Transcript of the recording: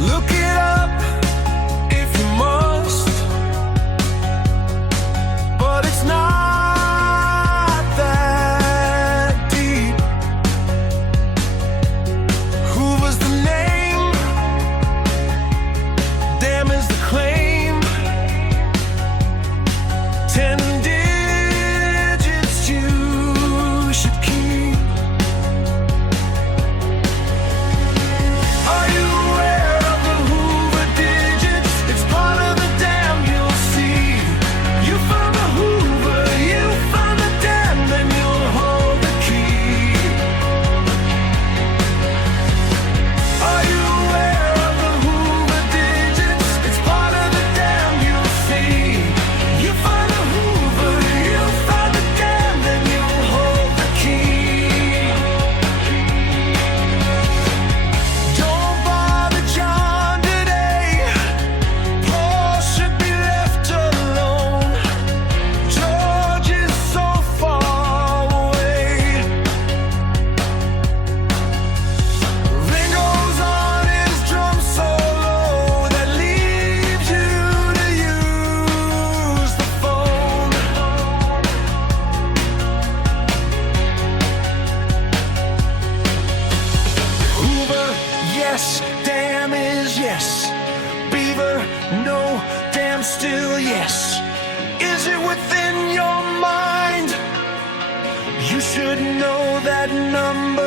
Look it up if you must, but it's not that deep. Hoover's the name, damn is the claim. 10 digits you should keep. Are you aware of the Hoover digits? It's part of the dam you'll see. You found the Hoover, you found the dam, then you'll hold the key. Are you aware of the Hoover digits? It's part of the dam you'll see. You found the Hoover, you found the dam, then you'll hold the key. Don't bother John today. Paul should be left alone. George is so far away. Ringo's on his drum solo that leaves you to use the phone. Hoover, yes, damn is yes. Beaver, no, damn still yes. Is it within your mind? You should know that number.